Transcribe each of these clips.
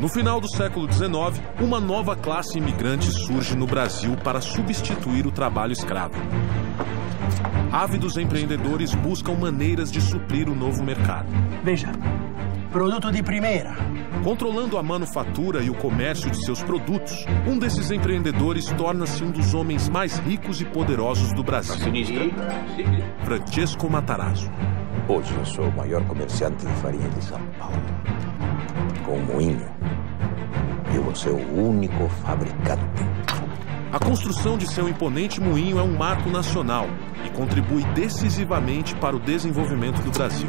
No final do século XIX, uma nova classe imigrante surge no Brasil para substituir o trabalho escravo. Ávidos empreendedores buscam maneiras de suprir o novo mercado. Veja, produto de primeira. Controlando a manufatura e o comércio de seus produtos, um desses empreendedores torna-se um dos homens mais ricos e poderosos do Brasil. Francesco Matarazzo. Hoje eu sou o maior comerciante de farinha de São Paulo. Com um moinho, eu vou ser o único fabricante. A construção de seu imponente moinho é um marco nacional e contribui decisivamente para o desenvolvimento do Brasil.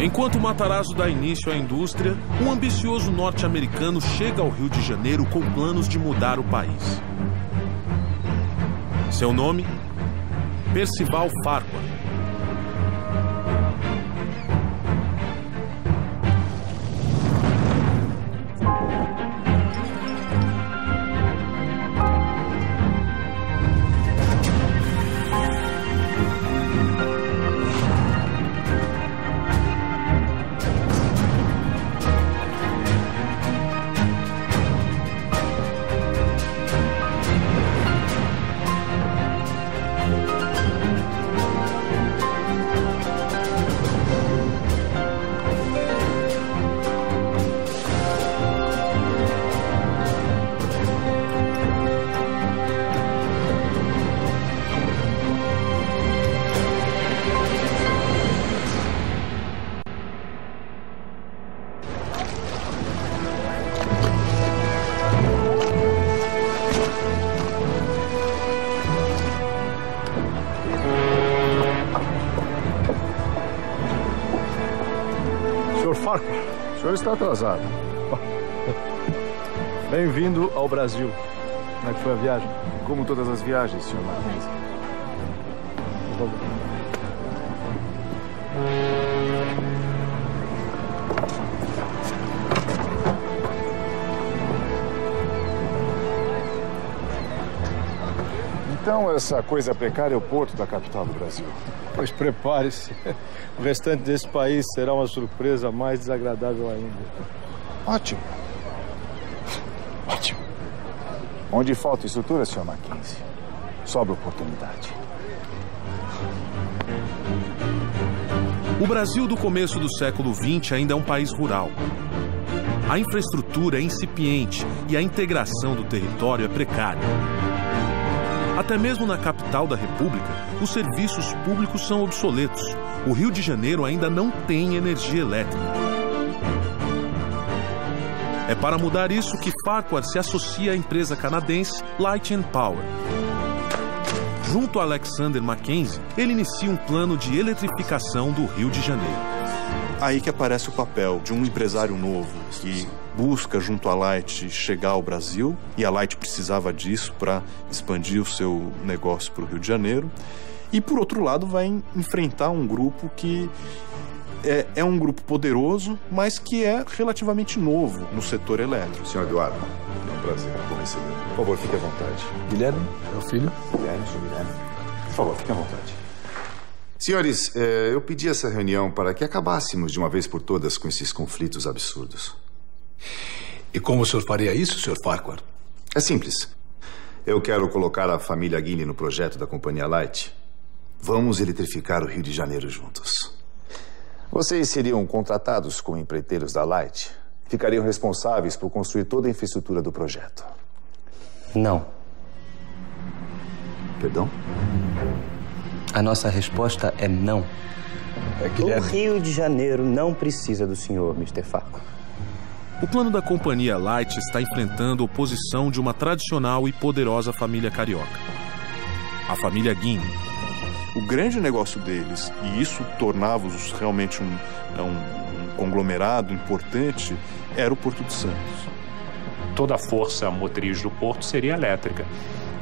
Enquanto Matarazzo dá início à indústria, um ambicioso norte-americano chega ao Rio de Janeiro com planos de mudar o país. Seu nome? Percival Farquhar. O senhor está atrasado. Bem-vindo ao Brasil. Como é que foi a viagem? Como todas as viagens, senhor Martins. Então, essa coisa precária é o porto da capital do Brasil. Pois prepare-se. O restante desse país será uma surpresa mais desagradável ainda. Ótimo. Ótimo. Onde falta estrutura, senhor Mackenzie, sobra oportunidade. O Brasil do começo do século XX ainda é um país rural. A infraestrutura é incipiente e a integração do território é precária. Até mesmo na capital da República, os serviços públicos são obsoletos. O Rio de Janeiro ainda não tem energia elétrica. É para mudar isso que Farquhar se associa à empresa canadense Light and Power. Junto a Alexander Mackenzie, ele inicia um plano de eletrificação do Rio de Janeiro. Aí que aparece o papel de um empresário novo que busca, junto à Light, chegar ao Brasil, e a Light precisava disso para expandir o seu negócio para o Rio de Janeiro. E, por outro lado, vai enfrentar um grupo que é um grupo poderoso, mas que é relativamente novo no setor elétrico. Senhor Eduardo, é um prazer recebê-lo. Por favor, fique à vontade. Guilherme, meu filho. Guilherme, senhor Guilherme. Por favor, fique à vontade. Senhores, eu pedi essa reunião para que acabássemos de uma vez por todas com esses conflitos absurdos. E como o senhor faria isso, senhor Farquhar? É simples. Eu quero colocar a família Guinea no projeto da Companhia Light. Vamos eletrificar o Rio de Janeiro juntos. Vocês seriam contratados como empreiteiros da Light. Ficariam responsáveis por construir toda a infraestrutura do projeto. Não. Perdão? A nossa resposta é não. Guilherme. O Rio de Janeiro não precisa do senhor, Mr. Farquhar. O plano da Companhia Light está enfrentando a oposição de uma tradicional e poderosa família carioca. A família Guinea. O grande negócio deles, e isso tornava-os realmente um conglomerado importante, era o Porto de Santos. Toda a força motriz do porto seria elétrica.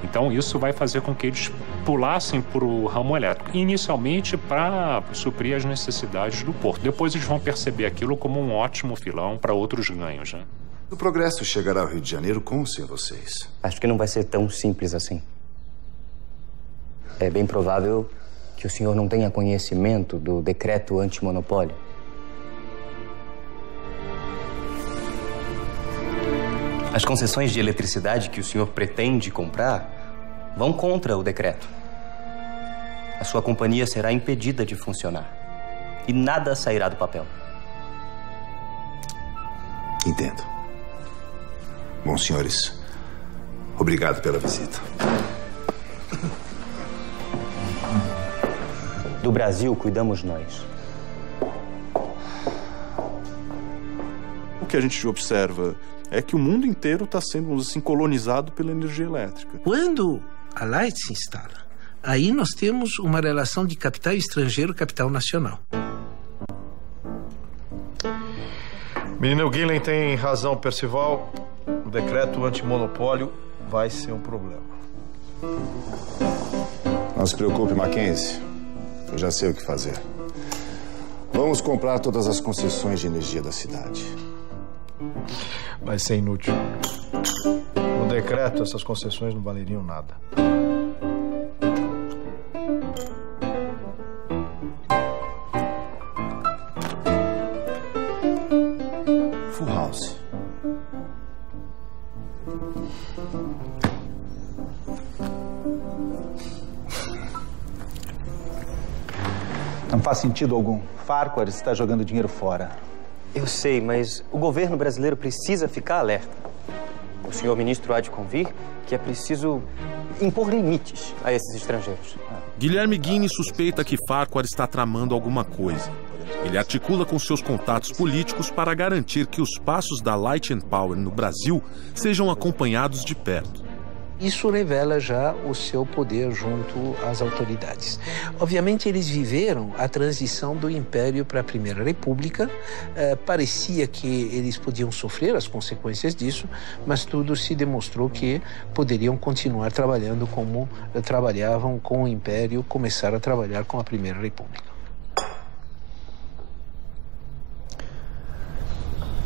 Então, isso vai fazer com que eles pulassem para o ramo elétrico. Inicialmente, para suprir as necessidades do porto. Depois, eles vão perceber aquilo como um ótimo filão para outros ganhos, né? O progresso chegará ao Rio de Janeiro com ou sem vocês? Acho que não vai ser tão simples assim. É bem provável que o senhor não tenha conhecimento do decreto antimonopólio? As concessões de eletricidade que o senhor pretende comprar vão contra o decreto. A sua companhia será impedida de funcionar e nada sairá do papel. Entendo. Bom, senhores, obrigado pela visita. Do Brasil, cuidamos nós. O que a gente observa é que o mundo inteiro está sendo, vamos dizer assim, colonizado pela energia elétrica. Quando a Light se instala, aí nós temos uma relação de capital estrangeiro e capital nacional. Menino Guilherme tem razão, Percival. O decreto antimonopólio vai ser um problema. Não se preocupe, Mackenzie. Eu já sei o que fazer. Vamos comprar todas as concessões de energia da cidade. Vai ser inútil. No decreto, essas concessões não valeriam nada. Full House. Não faz sentido algum. Farquhar está jogando dinheiro fora. Eu sei, mas o governo brasileiro precisa ficar alerta. O senhor ministro há de convir que é preciso impor limites a esses estrangeiros. Guilherme Guiney suspeita que Farquhar está tramando alguma coisa. Ele articula com seus contatos políticos para garantir que os passos da Light and Power no Brasil sejam acompanhados de perto. Isso revela já o seu poder junto às autoridades. Obviamente, eles viveram a transição do Império para a Primeira República. Parecia que eles podiam sofrer as consequências disso, mas tudo se demonstrou que poderiam continuar trabalhando como trabalhavam com o Império, começar a trabalhar com a Primeira República.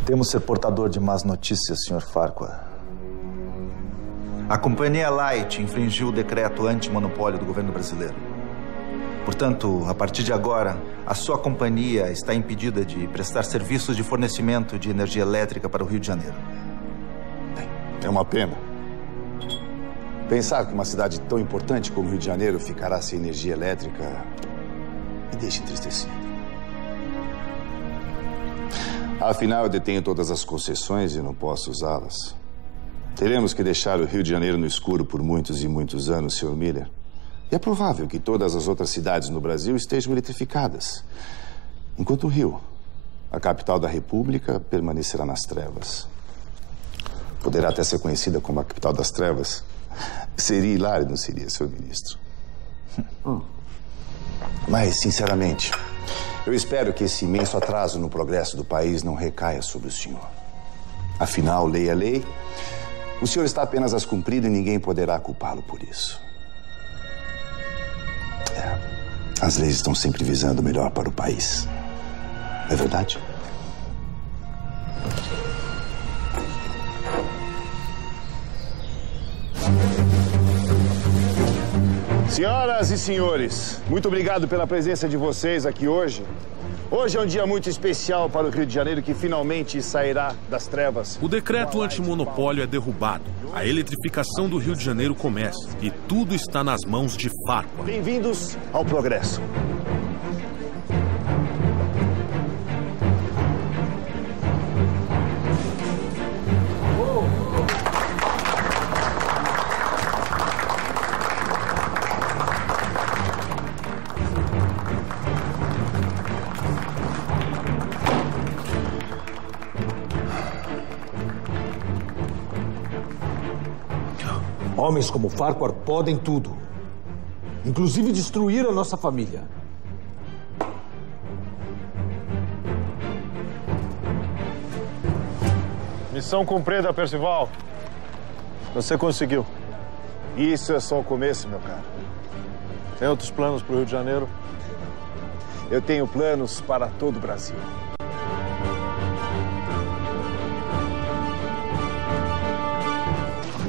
Temos ser portador de más notícias, Sr. Farquhar. A Companhia Light infringiu o decreto antimonopólio do governo brasileiro. Portanto, a partir de agora, a sua companhia está impedida de prestar serviços de fornecimento de energia elétrica para o Rio de Janeiro. É uma pena. Pensar que uma cidade tão importante como o Rio de Janeiro ficará sem energia elétrica me deixa entristecido. Afinal, eu detenho todas as concessões e não posso usá-las. Teremos que deixar o Rio de Janeiro no escuro por muitos e muitos anos, Sr. Miller. E é provável que todas as outras cidades no Brasil estejam eletrificadas. Enquanto o Rio, a capital da República, permanecerá nas trevas. Poderá até ser conhecida como a capital das trevas. Seria hilário, não seria, Sr. Ministro? Mas, sinceramente, eu espero que esse imenso atraso no progresso do país não recaia sobre o senhor. Afinal, lei é lei. O senhor está apenas as cumprir e ninguém poderá culpá-lo por isso. As leis estão sempre visando o melhor para o país. Não é verdade? Senhoras e senhores, muito obrigado pela presença de vocês aqui hoje. Hoje é um dia muito especial para o Rio de Janeiro, que finalmente sairá das trevas. O decreto antimonopólio é derrubado. A eletrificação do Rio de Janeiro começa. E tudo está nas mãos de Farquhar. Bem-vindos ao progresso. Homens como Farquhar podem tudo, inclusive destruir a nossa família. Missão cumprida, Percival. Você conseguiu. Isso é só o começo, meu caro. Tem outros planos para o Rio de Janeiro? Eu tenho planos para todo o Brasil.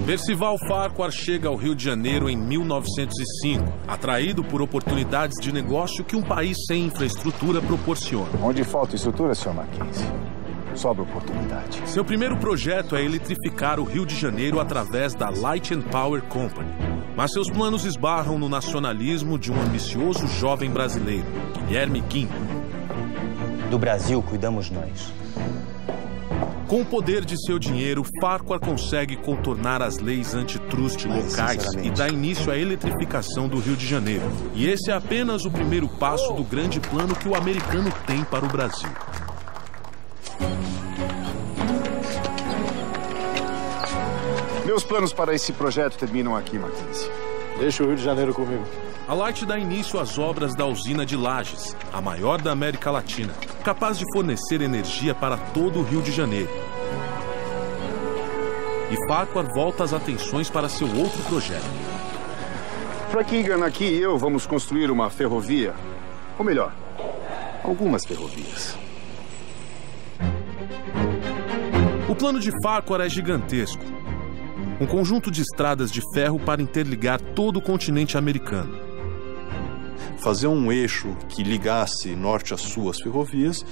Percival Farquhar chega ao Rio de Janeiro em 1905, atraído por oportunidades de negócio que um país sem infraestrutura proporciona. Onde falta estrutura, Sr. Mackenzie, sobra oportunidade. Seu primeiro projeto é eletrificar o Rio de Janeiro através da Light and Power Company. Mas seus planos esbarram no nacionalismo de um ambicioso jovem brasileiro, Guilherme Guinle. Do Brasil cuidamos nós. Com o poder de seu dinheiro, Farquhar consegue contornar as leis antitruste locais e dá início à eletrificação do Rio de Janeiro. E esse é apenas o primeiro passo do grande plano que o americano tem para o Brasil. Meus planos para esse projeto terminam aqui, Mackenzie. Deixa o Rio de Janeiro comigo. A Light dá início às obras da usina de Lages, a maior da América Latina, capaz de fornecer energia para todo o Rio de Janeiro. E Farquhar volta as atenções para seu outro projeto. Frank Egan aqui e eu vamos construir uma ferrovia. Ou melhor, algumas ferrovias. O plano de Farquhar é gigantesco. Um conjunto de estradas de ferro para interligar todo o continente americano. Fazer um eixo que ligasse norte a sul as ferrovias,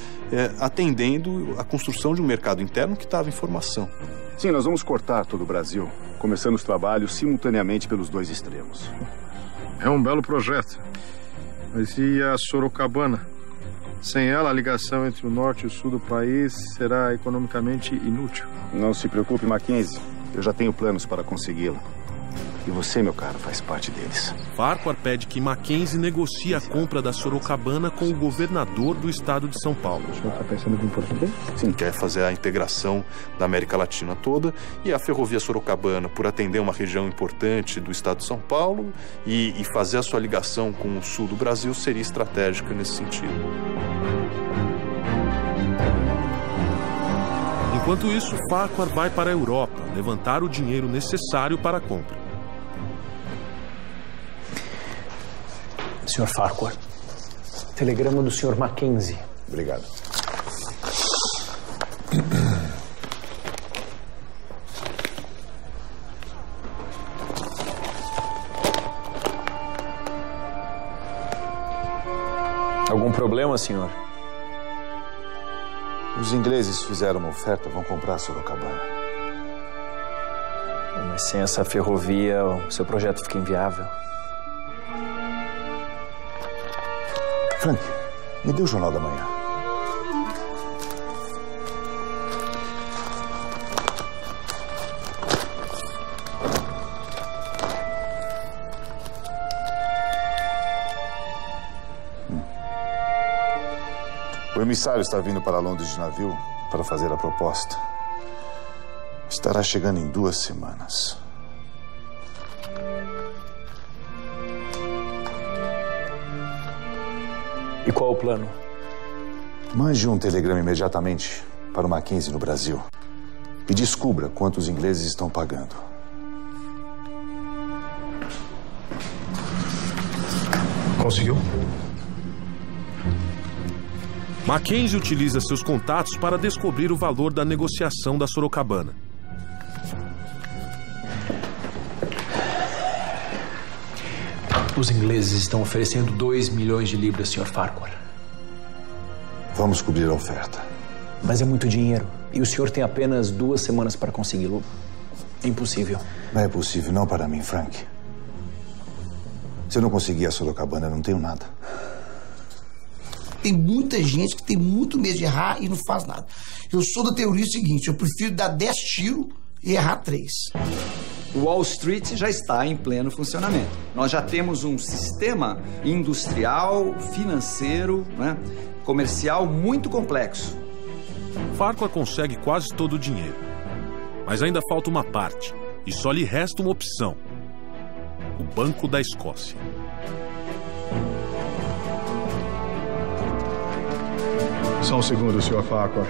atendendo à construção de um mercado interno que estava em formação. Sim, nós vamos cortar todo o Brasil, começando os trabalhos simultaneamente pelos dois extremos. É um belo projeto. Mas e a Sorocabana? Sem ela, a ligação entre o norte e o sul do país será economicamente inútil. Não se preocupe, Mackenzie. Eu já tenho planos para consegui-la. E você, meu caro, faz parte deles. Farquhar pede que Mackenzie negocie a compra da Sorocabana com o governador do estado de São Paulo. O senhor está pensando em português? Sim, quer fazer a integração da América Latina toda. E a ferrovia Sorocabana, por atender uma região importante do estado de São Paulo e fazer a sua ligação com o sul do Brasil, seria estratégica nesse sentido. Enquanto isso, Farquhar vai para a Europa levantar o dinheiro necessário para a compra. Sr. Farquhar, telegrama do Sr. Mackenzie. Obrigado. Algum problema, senhor? Os ingleses fizeram uma oferta, vão comprar a Sorocabana. Mas sem essa ferrovia, o seu projeto fica inviável. Frank, me dê o Jornal da Manhã. O emissário está vindo para Londres de navio para fazer a proposta. Estará chegando em 2 semanas. E qual o plano? Mande um telegrama imediatamente para o Mackenzie no Brasil e descubra quanto os ingleses estão pagando. Conseguiu? Mackenzie utiliza seus contatos para descobrir o valor da negociação da Sorocabana. Os ingleses estão oferecendo 2 milhões de libras, Sr. Farquhar. Vamos cobrir a oferta. Mas é muito dinheiro. E o senhor tem apenas 2 semanas para consegui-lo. Impossível. Não é possível, não para mim, Frank. Se eu não conseguir a Sorocabana, eu não tenho nada. Tem muita gente que tem muito medo de errar e não faz nada. Eu sou da teoria seguinte, eu prefiro dar 10 tiros e errar 3. O Wall Street já está em pleno funcionamento. Nós já temos um sistema industrial, financeiro, comercial muito complexo. Farquhar consegue quase todo o dinheiro. Mas ainda falta uma parte. E só lhe resta uma opção. O Banco da Escócia. Só um segundo, Sr. Farquhar.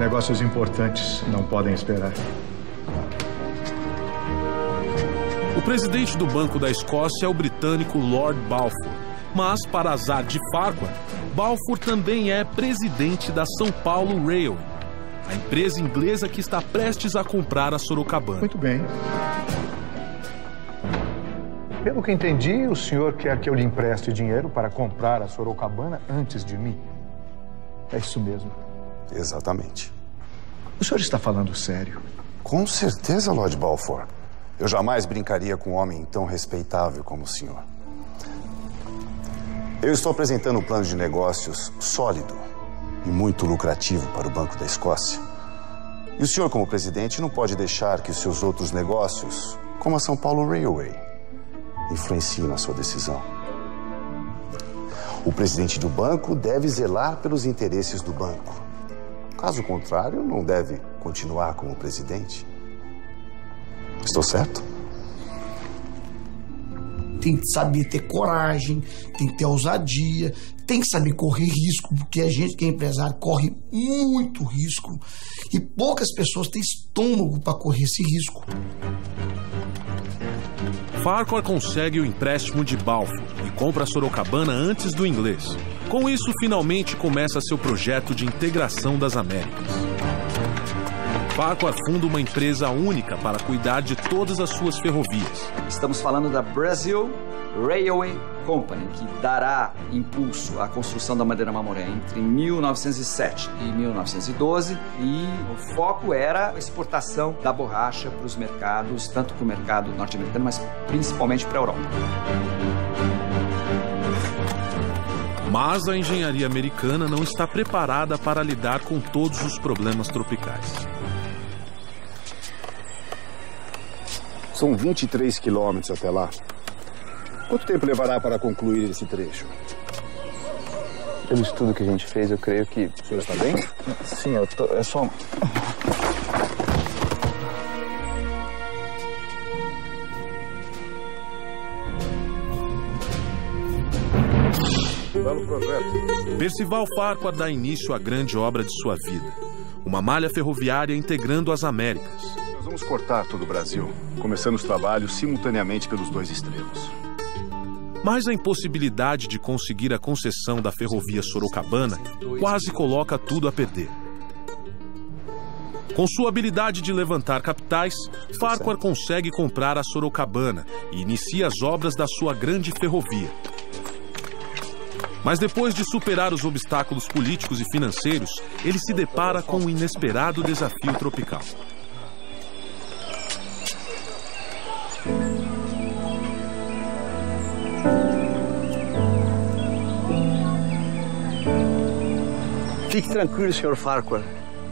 Negócios importantes não podem esperar. O presidente do Banco da Escócia é o britânico Lord Balfour. Mas, para azar de Farquhar, Balfour também é presidente da São Paulo Railway. a empresa inglesa que está prestes a comprar a Sorocabana. Muito bem. Pelo que entendi, o senhor quer que eu lhe empreste dinheiro para comprar a Sorocabana antes de mim. É isso mesmo. Exatamente. O senhor está falando sério? Com certeza, Lord Balfour. Eu jamais brincaria com um homem tão respeitável como o senhor. Eu estou apresentando um plano de negócios sólido e muito lucrativo para o Banco da Escócia. E o senhor, como presidente, não pode deixar que os seus outros negócios, como a São Paulo Railway, influenciem na sua decisão. O presidente do banco deve zelar pelos interesses do banco. Caso contrário, não deve continuar como presidente. Estou certo? Tem que saber ter coragem, tem que ter ousadia, tem que saber correr risco, porque a gente que é empresário corre muito risco e poucas pessoas têm estômago para correr esse risco. Farquhar consegue o empréstimo de Balfour e compra a Sorocabana antes do inglês. Com isso, finalmente começa seu projeto de integração das Américas. Farquhar funda uma empresa única para cuidar de todas as suas ferrovias. Estamos falando da Brazil Railway Company, que dará impulso à construção da Madeira Mamoré entre 1907 e 1912, e o foco era a exportação da borracha para os mercados, tanto para o mercado norte-americano, mas principalmente para a Europa. Mas a engenharia americana não está preparada para lidar com todos os problemas tropicais. São 23 quilômetros até lá. Quanto tempo levará para concluir esse trecho? Pelo estudo que a gente fez, eu creio que... O senhor está bem? Sim, eu tô... É só... Belo projeto. Percival Farquhar dá início à grande obra de sua vida. Uma malha ferroviária integrando as Américas. Nós vamos cortar todo o Brasil, começando os trabalhos simultaneamente pelos dois extremos. Mas a impossibilidade de conseguir a concessão da ferrovia Sorocabana quase coloca tudo a perder. Com sua habilidade de levantar capitais, Farquhar consegue comprar a Sorocabana e inicia as obras da sua grande ferrovia. Mas depois de superar os obstáculos políticos e financeiros, ele se depara com um inesperado desafio tropical. Fique tranquilo, Sr. Farquhar.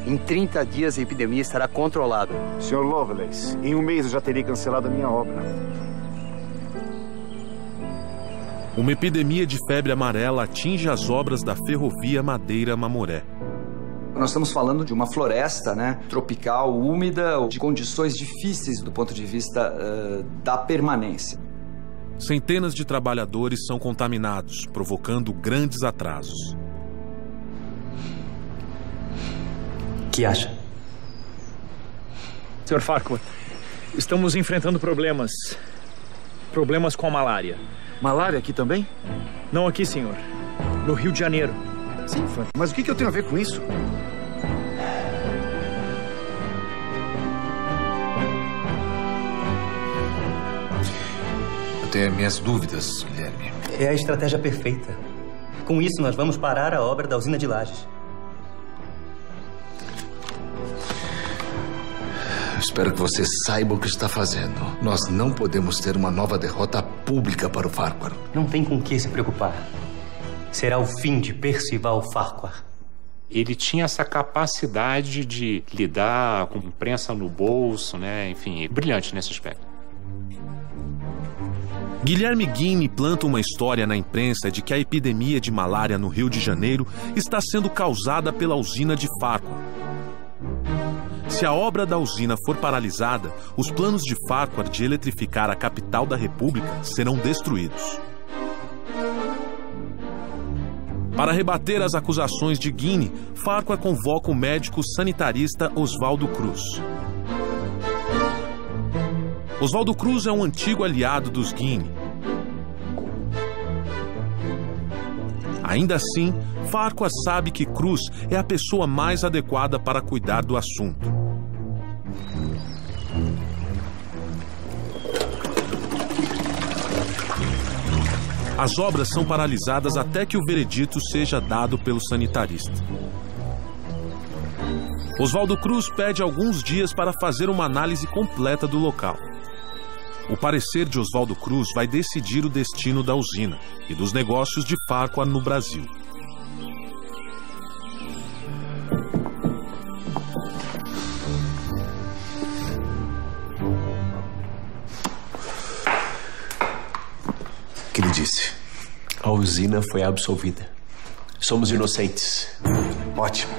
Em 30 dias a epidemia estará controlada. Sr. Lovelace, em um mês eu já terei cancelado a minha obra. Uma epidemia de febre amarela atinge as obras da ferrovia Madeira Mamoré. Nós estamos falando de uma floresta, né, tropical, úmida, de condições difíceis do ponto de vista da permanência. Centenas de trabalhadores são contaminados, provocando grandes atrasos. O que acha? Sr. Farquhar, estamos enfrentando problemas. Problemas com a malária. Malária aqui também? Não aqui, senhor. No Rio de Janeiro. Sim, Frank. Mas o que eu tenho a ver com isso? Eu tenho minhas dúvidas, Guilherme. É a estratégia perfeita. Com isso, nós vamos parar a obra da usina de Lajes. Espero que você saiba o que está fazendo. Nós não podemos ter uma nova derrota pública para o Farquhar. Não tem com que se preocupar. Será o fim de Percival Farquhar. Ele tinha essa capacidade de lidar com imprensa no bolso, né? Enfim, brilhante nesse aspecto. Guilherme Guiney planta uma história na imprensa de que a epidemia de malária no Rio de Janeiro está sendo causada pela usina de Farquhar. Se a obra da usina for paralisada, os planos de Farquhar de eletrificar a capital da República serão destruídos. Para rebater as acusações de Guiney, Farquhar convoca o médico sanitarista Oswaldo Cruz. Oswaldo Cruz é um antigo aliado dos Guiney. A Ainda assim, Farquhar sabe que Cruz é a pessoa mais adequada para cuidar do assunto. As obras são paralisadas até que o veredito seja dado pelo sanitarista. Oswaldo Cruz pede alguns dias para fazer uma análise completa do local. O parecer de Oswaldo Cruz vai decidir o destino da usina e dos negócios de Farquhar no Brasil. O que ele disse? A usina foi absolvida. Somos inocentes. Ótimo.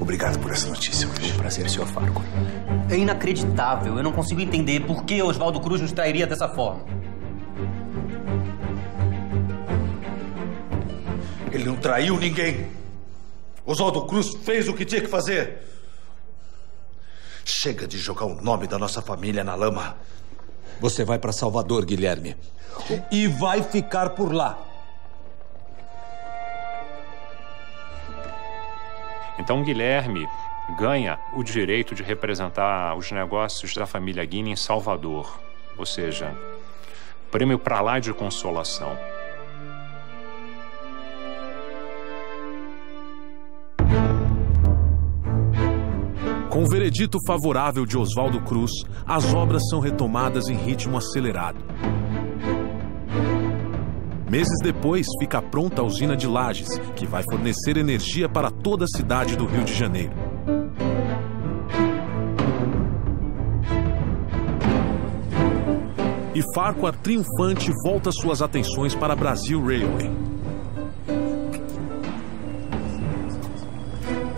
Obrigado por essa notícia hoje. Um prazer, Sr. Farquhar. É inacreditável. Eu não consigo entender por que Oswaldo Cruz nos trairia dessa forma. Ele não traiu ninguém. Oswaldo Cruz fez o que tinha que fazer. Chega de jogar o nome da nossa família na lama. Você vai para Salvador, Guilherme. E vai ficar por lá. Então, Guilherme ganha o direito de representar os negócios da família Guinea em Salvador. Ou seja, prêmio pra lá de consolação. Com o veredito favorável de Oswaldo Cruz, as obras são retomadas em ritmo acelerado. Meses depois, fica pronta a usina de Lages, que vai fornecer energia para toda a cidade do Rio de Janeiro. E Farquhar, triunfante, volta suas atenções para a Brazil Railway.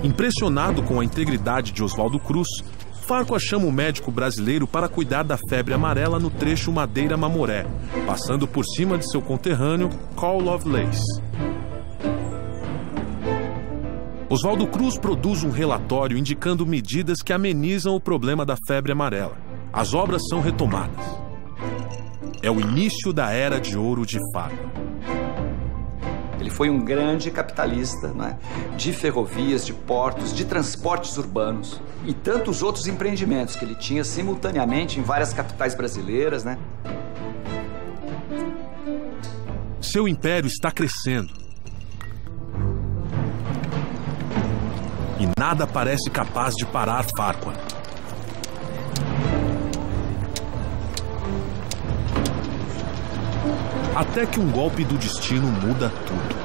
Impressionado com a integridade de Oswaldo Cruz, Farquhar chama o médico brasileiro para cuidar da febre amarela no trecho Madeira-Mamoré, passando por cima de seu conterrâneo, Carl Lovelace. Oswaldo Cruz produz um relatório indicando medidas que amenizam o problema da febre amarela. As obras são retomadas. É o início da era de ouro de Farquhar. Ele foi um grande capitalista, né? De ferrovias, de portos, de transportes urbanos e tantos outros empreendimentos que ele tinha simultaneamente em várias capitais brasileiras, né? Seu império está crescendo. E nada parece capaz de parar Farquhar. Até que um golpe do destino muda tudo.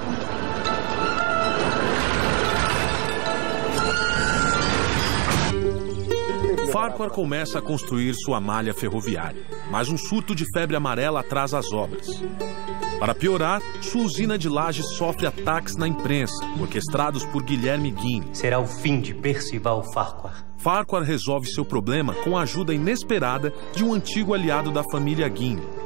Farquhar começa a construir sua malha ferroviária, mas um surto de febre amarela atrasa as obras. Para piorar, sua usina de Lages sofre ataques na imprensa, orquestrados por Guilherme Guinea. Será o fim de Percival Farquhar. Farquhar resolve seu problema com a ajuda inesperada de um antigo aliado da família Guinea.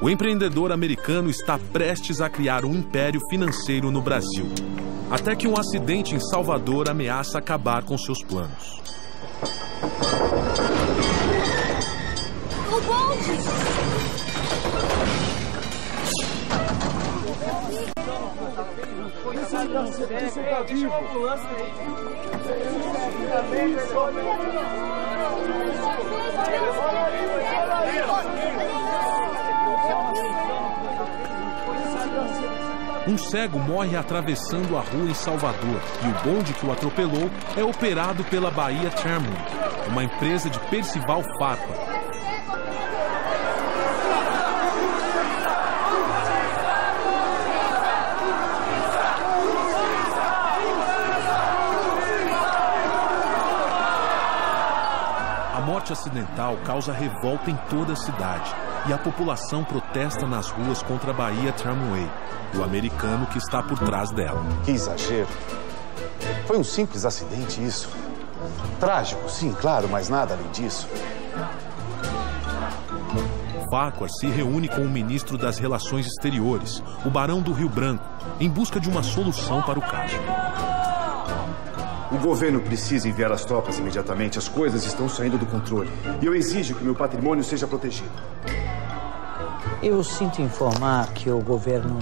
O empreendedor americano está prestes a criar um império financeiro no Brasil, até que um acidente em Salvador ameaça acabar com seus planos. O bonde! Um cego morre atravessando a rua em Salvador e o bonde que o atropelou é operado pela Bahia Tramway, uma empresa de Percival Farquhar. A morte acidental causa revolta em toda a cidade e a população protesta nas ruas contra a Bahia Tramway, o americano que está por trás dela. Que exagero. Foi um simples acidente isso. Trágico, sim, claro, mas nada além disso. Farquhar se reúne com o ministro das Relações Exteriores, o Barão do Rio Branco, em busca de uma solução para o caso. O governo precisa enviar as tropas imediatamente. As coisas estão saindo do controle. E eu exijo que meu patrimônio seja protegido. Eu sinto informar que o governo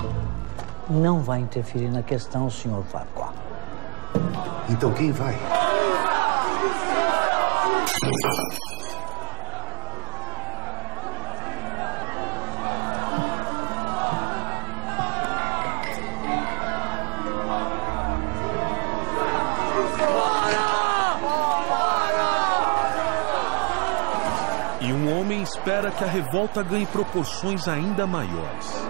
não vai interferir na questão, Sr. Farquhar. Então quem vai? E um homem espera que a revolta ganhe proporções ainda maiores.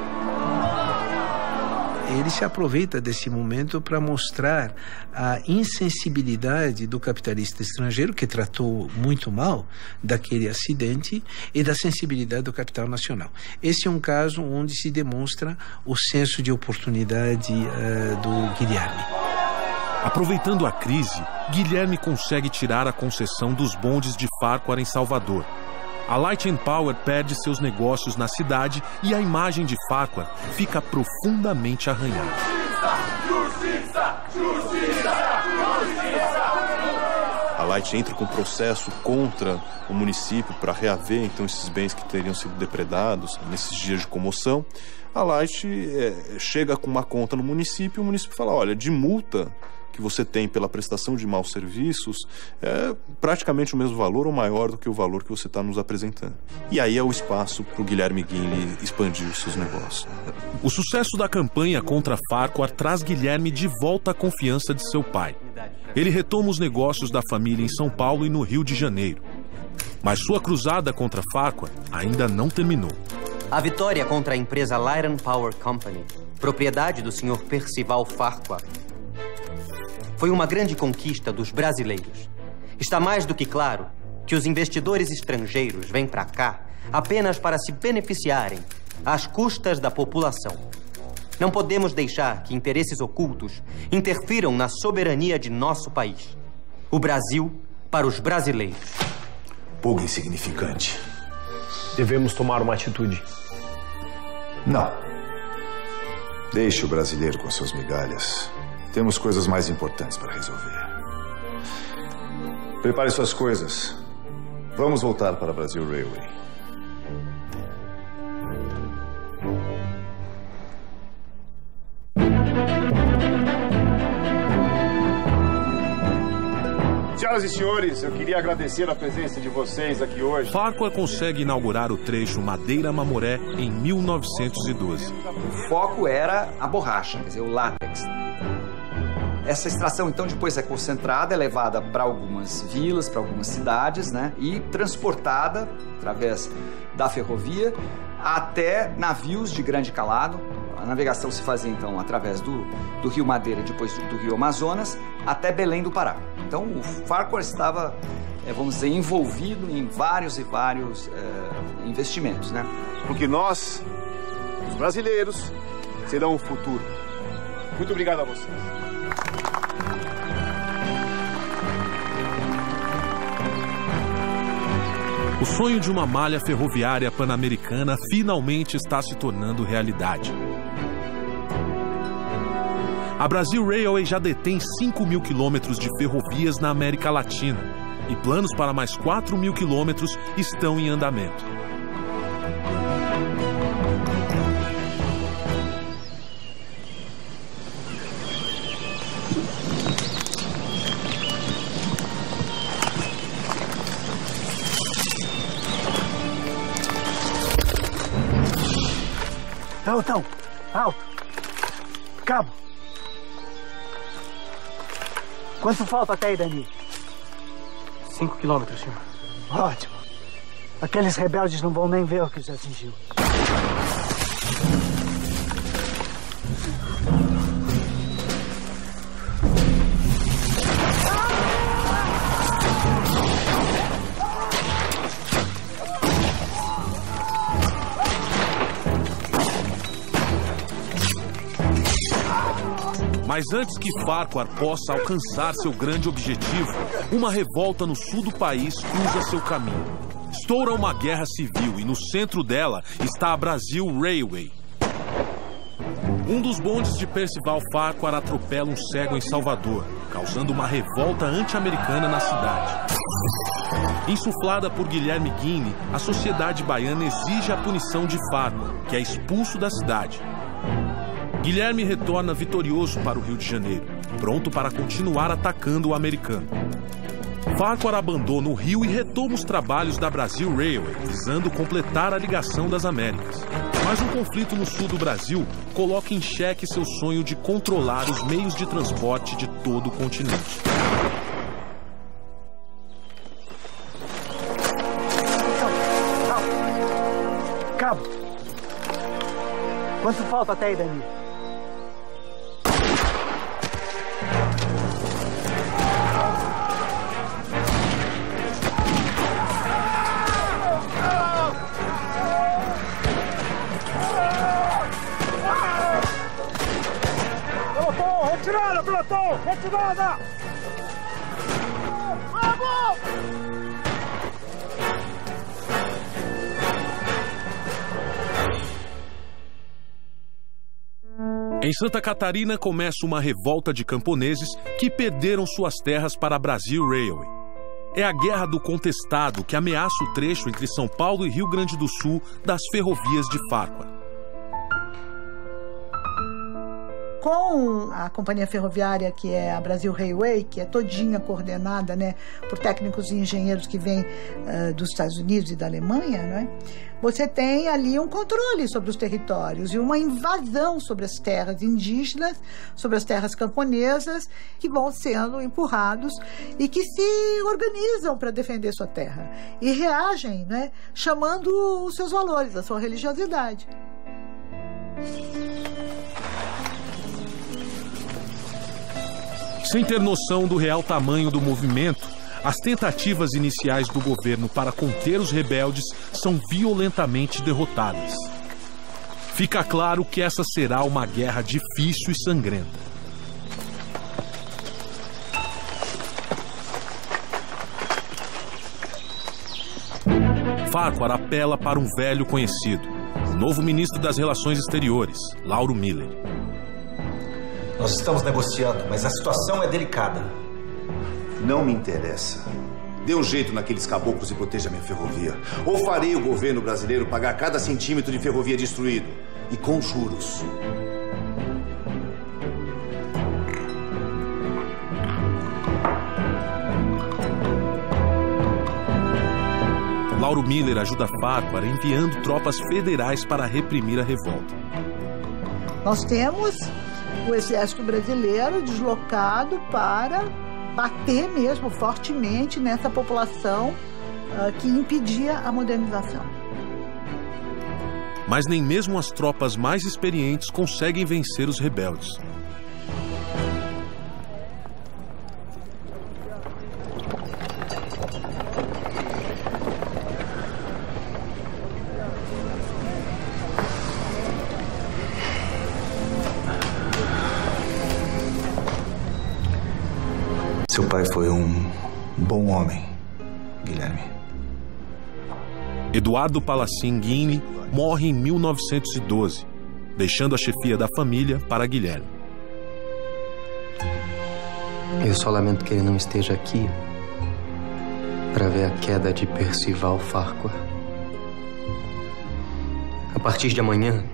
Ele se aproveita desse momento para mostrar a insensibilidade do capitalista estrangeiro, que tratou muito mal daquele acidente, e da sensibilidade do capital nacional. Esse é um caso onde se demonstra o senso de oportunidade do Guilherme. Aproveitando a crise, Guilherme consegue tirar a concessão dos bondes de Farquhar em Salvador. A Light and Power perde seus negócios na cidade e a imagem de Farquhar fica profundamente arranhada. Justiça! Justiça! Justiça! A Light entra com processo contra o município para reaver então esses bens que teriam sido depredados nesses dias de comoção. A Light chega com uma conta no município e o município fala, olha, de multa que você tem pela prestação de maus serviços é praticamente o mesmo valor ou maior do que o valor que você está nos apresentando. E aí é o espaço para o Guilherme Guinle expandir os seus negócios. O sucesso da campanha contra Farquhar traz Guilherme de volta à confiança de seu pai. Ele retoma os negócios da família em São Paulo e no Rio de Janeiro. Mas sua cruzada contra Farquhar ainda não terminou. A vitória contra a empresa Light and Power Company, propriedade do Sr. Percival Farquhar, foi uma grande conquista dos brasileiros. Está mais do que claro que os investidores estrangeiros vêm para cá apenas para se beneficiarem às custas da população. Não podemos deixar que interesses ocultos interfiram na soberania de nosso país. O Brasil para os brasileiros. Pouco insignificante. Devemos tomar uma atitude. Não. Deixe o brasileiro com suas migalhas. Temos coisas mais importantes para resolver. Prepare suas coisas. Vamos voltar para Brasil Railway. Senhoras e senhores, eu queria agradecer a presença de vocês aqui hoje. Farquhar consegue inaugurar o trecho Madeira-Mamoré em 1912. O foco era a borracha, quer dizer, o látex. Essa extração, então, depois é concentrada, é levada para algumas vilas, para algumas cidades, né? E transportada, através da ferrovia, até navios de grande calado. A navegação se fazia, então, através do Rio Madeira, depois do Rio Amazonas, até Belém do Pará. Então, o Farquhar estava, vamos dizer, envolvido em vários e vários investimentos, né? Porque nós, os brasileiros, serão o futuro. Muito obrigado a vocês. O sonho de uma malha ferroviária pan-americana finalmente está se tornando realidade. A Brasil Railway já detém 5.000 quilômetros de ferrovias na América Latina e planos para mais 4.000 quilômetros estão em andamento. Pelotão, alto. Cabo. Quanto falta até aí, Dani? 5 quilômetros, senhor. Ótimo. Aqueles rebeldes não vão nem ver o que os atingiu. Mas antes que Farquhar possa alcançar seu grande objetivo, uma revolta no sul do país cruza seu caminho. Estoura uma guerra civil e no centro dela está a Brasil Railway. Um dos bondes de Percival Farquhar atropela um cego em Salvador, causando uma revolta anti-americana na cidade. Insuflada por Guilherme Guinle, a sociedade baiana exige a punição de Farquhar, que é expulso da cidade. Guilherme retorna vitorioso para o Rio de Janeiro, pronto para continuar atacando o americano. Farquhar abandona o Rio e retoma os trabalhos da Brazil Railway, visando completar a ligação das Américas. Mas um conflito no sul do Brasil coloca em xeque seu sonho de controlar os meios de transporte de todo o continente. Cabo, quanto falta até aí, Dani? Retirada, pelotão! Retirada! Vamos! Em Santa Catarina começa uma revolta de camponeses que perderam suas terras para a Brazil Railway. É a Guerra do Contestado que ameaça o trecho entre São Paulo e Rio Grande do Sul das ferrovias de Farquhar. Com a companhia ferroviária, que é a Brazil Railway, que é todinha coordenada, né, por técnicos e engenheiros que vêm dos Estados Unidos e da Alemanha, né, você tem ali um controle sobre os territórios e uma invasão sobre as terras indígenas, sobre as terras camponesas, que vão sendo empurrados e que se organizam para defender sua terra e reagem, né, chamando os seus valores, a sua religiosidade. Sem ter noção do real tamanho do movimento, as tentativas iniciais do governo para conter os rebeldes são violentamente derrotadas. Fica claro que essa será uma guerra difícil e sangrenta. Farquhar apela para um velho conhecido, o novo ministro das Relações Exteriores, Lauro Miller. Nós estamos negociando, mas a situação é delicada. Não me interessa. Dê um jeito naqueles caboclos e proteja minha ferrovia. Ou farei o governo brasileiro pagar cada centímetro de ferrovia destruído. E com juros. Lauro Miller ajuda Farquhar enviando tropas federais para reprimir a revolta. Nós temos o exército brasileiro deslocado para bater mesmo fortemente nessa população que impedia a modernização. Mas nem mesmo as tropas mais experientes conseguem vencer os rebeldes. Seu pai foi um bom homem, Guilherme. Eduardo Palacin Guinle morre em 1912, deixando a chefia da família para Guilherme. Eu só lamento que ele não esteja aqui para ver a queda de Percival Farquhar. A partir de amanhã,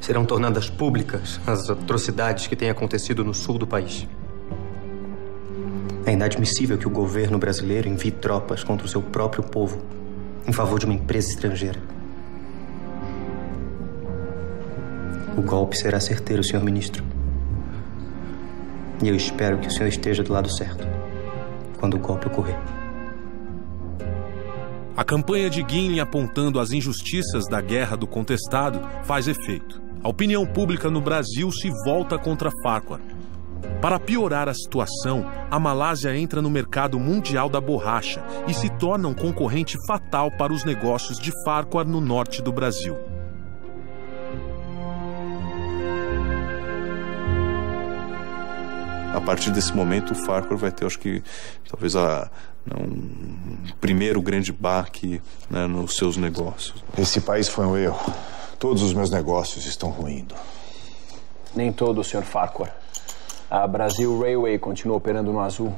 serão tornadas públicas as atrocidades que têm acontecido no sul do país. É inadmissível que o governo brasileiro envie tropas contra o seu próprio povo em favor de uma empresa estrangeira. O golpe será certeiro, senhor ministro. E eu espero que o senhor esteja do lado certo quando o golpe ocorrer. A campanha de Guinle apontando as injustiças da Guerra do Contestado faz efeito. A opinião pública no Brasil se volta contra Farquhar. Para piorar a situação, a Malásia entra no mercado mundial da borracha e se torna um concorrente fatal para os negócios de Farquhar no norte do Brasil. A partir desse momento, o Farquhar vai ter, acho que, talvez um primeiro grande baque, né, nos seus negócios. Esse país foi um erro. Todos os meus negócios estão ruindo. Nem todo, Sr. Farquhar. A Brasil Railway continua operando no azul.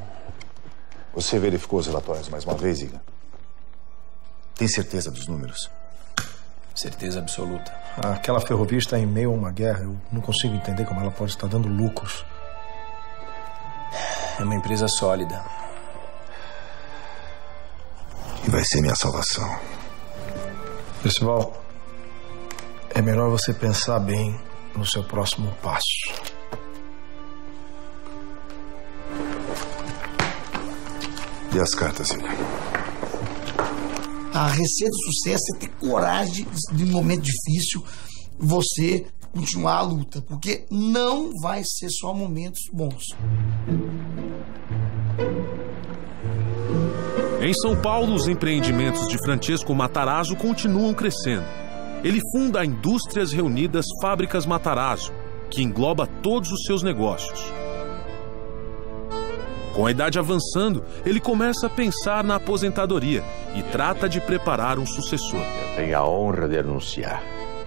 Você verificou os relatórios mais uma vez, Iga? Tem certeza dos números? Certeza absoluta. Aquela ferrovia está em meio a uma guerra. Eu não consigo entender como ela pode estar dando lucros. É uma empresa sólida. E vai ser minha salvação. Percival, é melhor você pensar bem no seu próximo passo. E as cartas, Iga? A receita do sucesso é ter coragem de, em um momento difícil, você continuar a luta, porque não vai ser só momentos bons. Em São Paulo, os empreendimentos de Francesco Matarazzo continuam crescendo. Ele funda a Indústrias Reunidas Fábricas Matarazzo, que engloba todos os seus negócios. Com a idade avançando, ele começa a pensar na aposentadoria e trata de preparar um sucessor. Eu tenho a honra de anunciar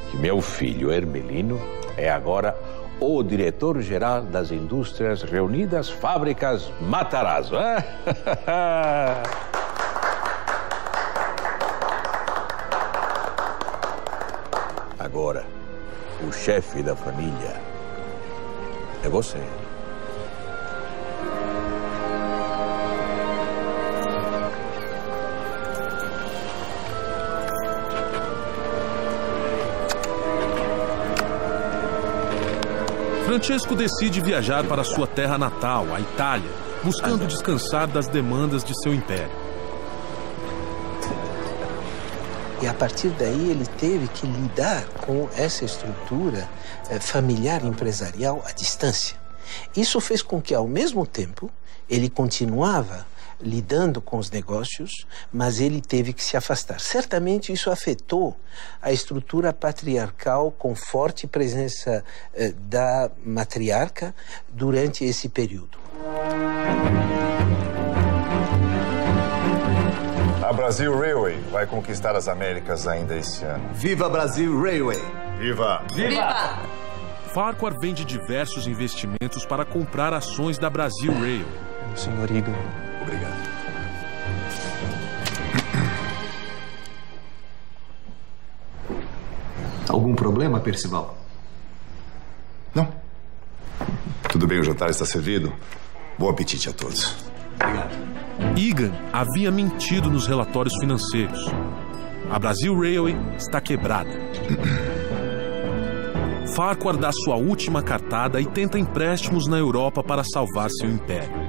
que meu filho Hermelino é agora o diretor-geral das Indústrias Reunidas Fábricas Matarazzo. Agora, o chefe da família é você. Francesco decide viajar para sua terra natal, a Itália, buscando descansar das demandas de seu império. E a partir daí ele teve que lidar com essa estrutura familiar empresarial à distância. Isso fez com que, ao mesmo tempo, ele continuava lidando com os negócios, mas ele teve que se afastar. Certamente isso afetou a estrutura patriarcal com forte presença da matriarca durante esse período. A Brasil Railway vai conquistar as Américas ainda esse ano. Viva Brasil Railway! Viva! Viva! Farquhar vende diversos investimentos para comprar ações da Brasil Railway. Senhor Iga. Obrigado. Algum problema, Percival? Não. Tudo bem, o jantar está servido. Bom apetite a todos. Obrigado. Egan havia mentido nos relatórios financeiros. A Brasil Railway está quebrada. Farquhar dá sua última cartada e tenta empréstimos na Europa para salvar seu império.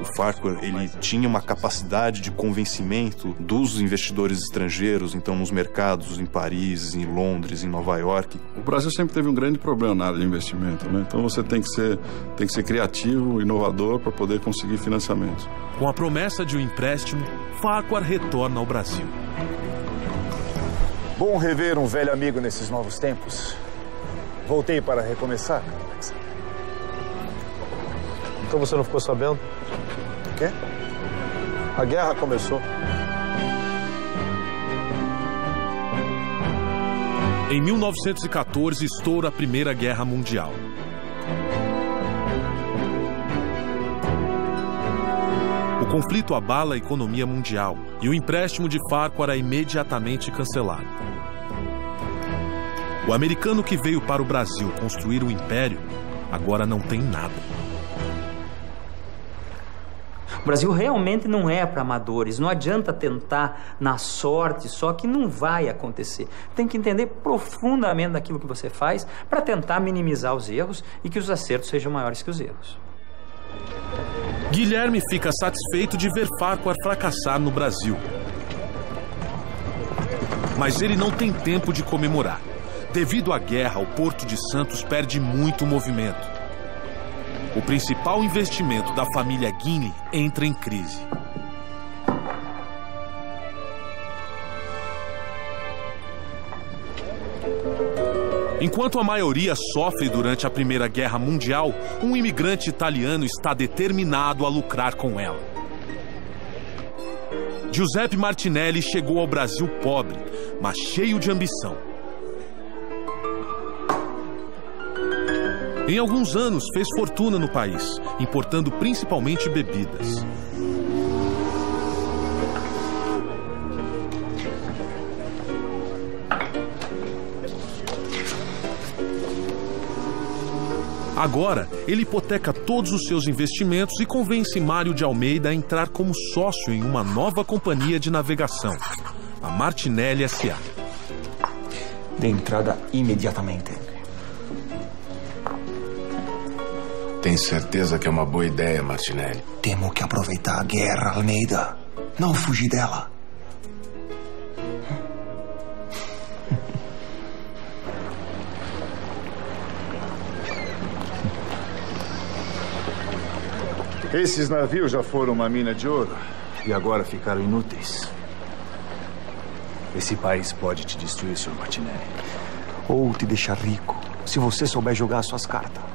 O Farquhar, ele tinha uma capacidade de convencimento dos investidores estrangeiros, então nos mercados em Paris, em Londres, em Nova York. O Brasil sempre teve um grande problema na área de investimento, né? Então você tem que ser criativo, inovador para poder conseguir financiamento. Com a promessa de um empréstimo, Farquhar retorna ao Brasil. Bom rever um velho amigo nesses novos tempos. Voltei para recomeçar. Então você não ficou sabendo? O quê? A guerra começou. Em 1914, estoura a Primeira Guerra Mundial. O conflito abala a economia mundial e o empréstimo de Farquhar é imediatamente cancelado. O americano que veio para o Brasil construir um império agora não tem nada. O Brasil realmente não é para amadores. Não adianta tentar na sorte, só que não vai acontecer. Tem que entender profundamente daquilo que você faz para tentar minimizar os erros e que os acertos sejam maiores que os erros. Guilherme fica satisfeito de ver Farquhar fracassar no Brasil. Mas ele não tem tempo de comemorar. Devido à guerra, o Porto de Santos perde muito movimento. O principal investimento da família Guinle entra em crise. Enquanto a maioria sofre durante a Primeira Guerra Mundial, um imigrante italiano está determinado a lucrar com ela. Giuseppe Martinelli chegou ao Brasil pobre, mas cheio de ambição. Em alguns anos, fez fortuna no país, importando principalmente bebidas. Agora, ele hipoteca todos os seus investimentos e convence Mário de Almeida a entrar como sócio em uma nova companhia de navegação, a Martinelli S.A. Dê entrada imediatamente. Tem certeza que é uma boa ideia, Martinelli? Temo que aproveitar a guerra, Almeida. Não fugir dela. Esses navios já foram uma mina de ouro e agora ficaram inúteis. Esse país pode te destruir, Sr. Martinelli. Ou te deixar rico, se você souber jogar suas cartas.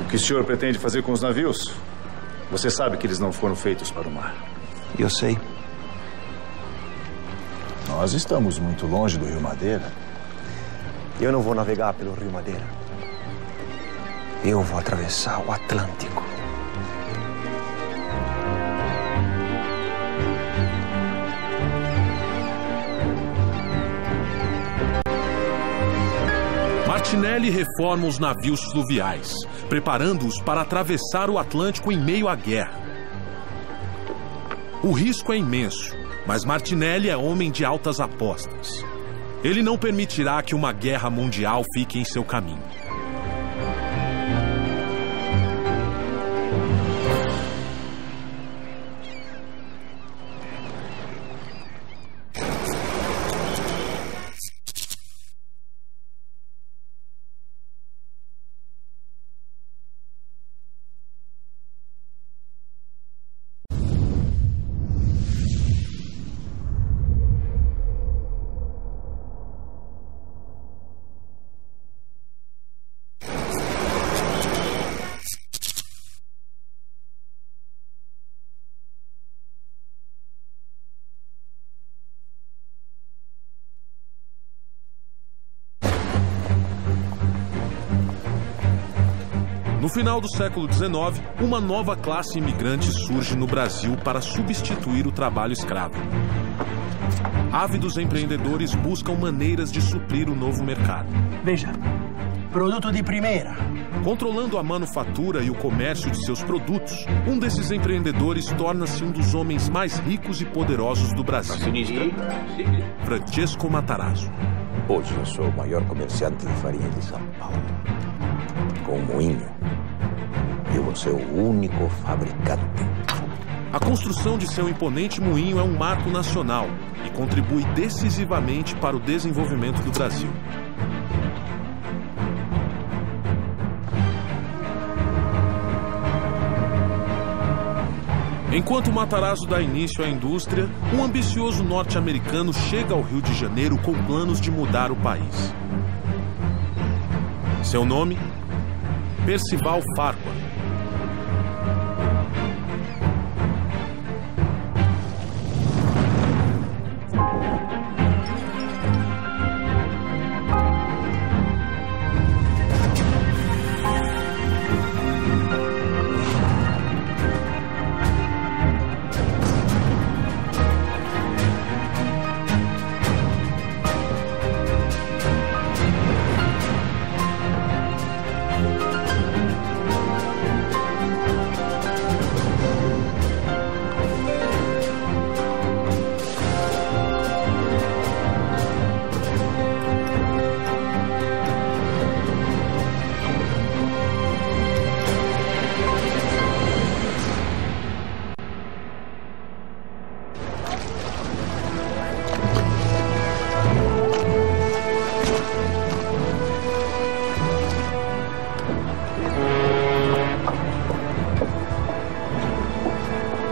O que o senhor pretende fazer com os navios? Você sabe que eles não foram feitos para o mar. Eu sei. Nós estamos muito longe do Rio Madeira. Eu não vou navegar pelo Rio Madeira. Eu vou atravessar o Atlântico. Martinelli reforma os navios fluviais, preparando-os para atravessar o Atlântico em meio à guerra. O risco é imenso, mas Martinelli é homem de altas apostas. Ele não permitirá que uma guerra mundial fique em seu caminho. No final do século XIX, uma nova classe imigrante surge no Brasil para substituir o trabalho escravo. Ávidos empreendedores buscam maneiras de suprir o novo mercado. Veja, produto de primeira. Controlando a manufatura e o comércio de seus produtos, um desses empreendedores torna-se um dos homens mais ricos e poderosos do Brasil. Francesco Matarazzo. Hoje eu sou o maior comerciante de farinha de São Paulo. Com um moinho, eu vou ser o único fabricante. A construção de seu imponente moinho é um marco nacional e contribui decisivamente para o desenvolvimento do Brasil. Enquanto Matarazzo dá início à indústria, um ambicioso norte-americano chega ao Rio de Janeiro com planos de mudar o país. Seu nome? Percival Farquhar.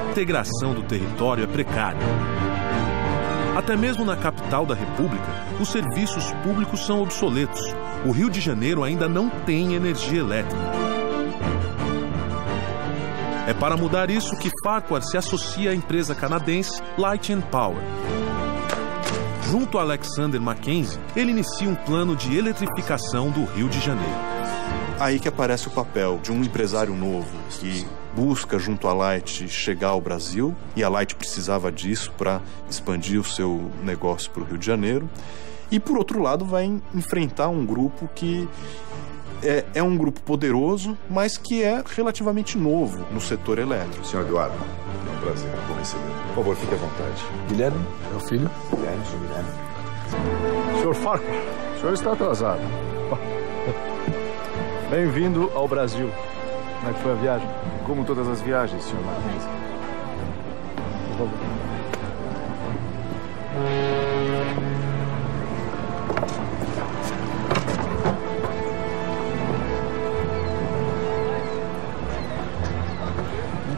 A integração do território é precária. Até mesmo na capital da República, os serviços públicos são obsoletos. O Rio de Janeiro ainda não tem energia elétrica. É para mudar isso que Farquhar se associa à empresa canadense Light and Power. Junto a Alexander Mackenzie, ele inicia um plano de eletrificação do Rio de Janeiro. Aí que aparece o papel de um empresário novo que busca, junto à Light, chegar ao Brasil, e a Light precisava disso para expandir o seu negócio para o Rio de Janeiro. E, por outro lado, vai enfrentar um grupo que é um grupo poderoso, mas que é relativamente novo no setor elétrico. Senhor Eduardo, é um prazer. Vou receber. Por favor, fique à vontade. Guilherme, meu filho. Guilherme, senhor Guilherme. Senhor Farquhar, o senhor está atrasado. Bem-vindo ao Brasil. Como é que foi a viagem? Como todas as viagens, senhor Mackenzie. Por favor.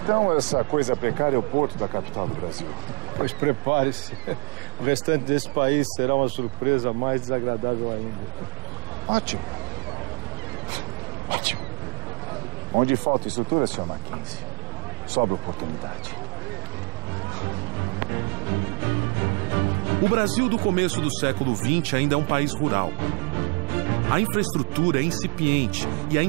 Então, essa coisa precária é o porto da capital do Brasil. Pois prepare-se. O restante desse país será uma surpresa mais desagradável ainda. Ótimo. Ótimo. Onde falta estrutura, senhor Mackenzie, sobra oportunidade. O Brasil do começo do século XX ainda é um país rural. A infraestrutura é incipiente e a